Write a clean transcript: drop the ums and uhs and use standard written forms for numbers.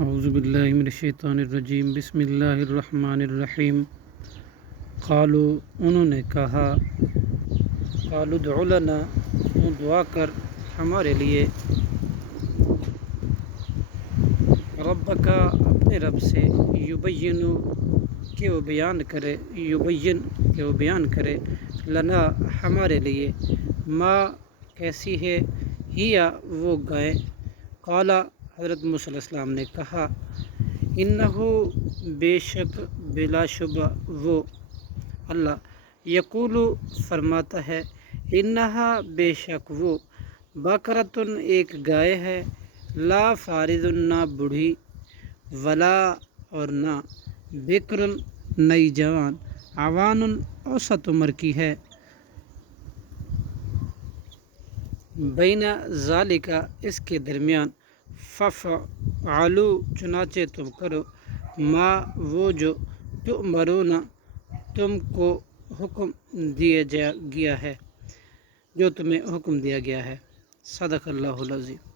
اعوذ باللہ من الشیطان الرجیم بسم اللہ الرحمن الرحیم قالوا انہوں نے کہا قالوا ادع لنا دعا کر ہمارے لیے ربک اپنے رب سے یبین کہ وہ بیان کرے لنا ہمارے لیے ما کیسی ہے ہیا وہ گائے قالا حضرت موسیٰ علیہ السلام نے کہا انہو بے شک بلا شبہ وہ اللہ یقول فرماتا ہے انہا بے شک وہ بقرۃ ایک گائے ہے لا فارض نہ بوڑھی ولا اور نہ بکر نئی جوان عوان اوسط عمر کی ہے بین ذالک اس کے درمیان ففعلوا چنانچہ تم کرو ما وہ جو تؤمرون تم کو حکم دیا گیا ہے جو تمہیں حکم دیا گیا ہے صدق اللہ العظیم۔